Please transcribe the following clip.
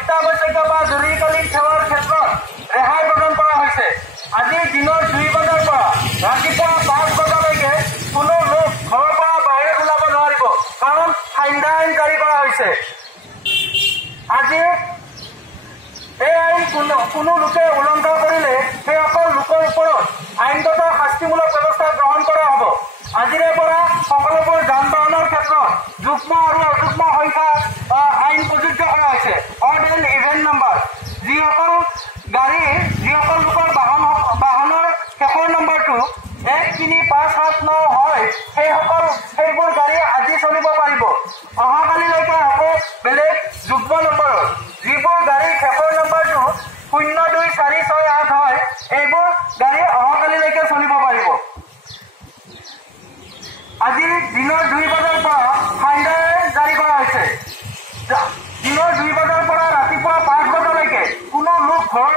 অত্যাৱশ্যকীয় বা জৰুৰীকালীন সেৱাৰ ক্ষেত্ৰত ৰেহাই প্ৰদান কৰা হৈছে। আজি দিনৰ 2 বজাৰ পৰা ৰাতিপুৱা 5 বজালৈকে কোনো লোক ঘৰৰ পৰা বাহিৰত ওলাব নোৱাৰিব, কাৰণ ঠাণ্ডা আইন জাৰি কৰা হৈছে। আজি এই আইন কোনো লোকে উলংঘন কৰিলে সেইসকল লোকৰ ওপৰত আইনগত শাস্তিমূলক ব্যৱস্থা গ্ৰহণ কৰা হ'ব। আজিৰে পৰা সকলোবোৰ যান বাহনৰ ক্ষেত্ৰত যুগ্ম আৰু অযুগ্ম সংখ্যা আইন প্ৰযোজ্য কৰা হৈছে। অড এণ্ড ইভেন নাম্বাৰ যিসকল লোকৰ বাহনৰ শেষৰ নম্বৰটো 13579 হয়, সেইবোৰ গাড়ী আজি চলিব পাৰিব। অহাকালিলৈকে আকৌ বেলেগ যুগ্ম নম্বৰৰ যিবোৰ গাড়ীৰ শেষৰ নম্বৰটো 02468 হয়, এইবোৰ গাড়ী অহাকালিলৈকে চলিব পাৰিব। আজি দিনৰ 2 বজাৰ পৰা ঠাণ্ডা জাৰি কৰা হৈছে। দিনৰ 2 বজাৰ পৰা ৰাতিপুৱা 5 বজালৈকে কোনো লোক ঘৰৰ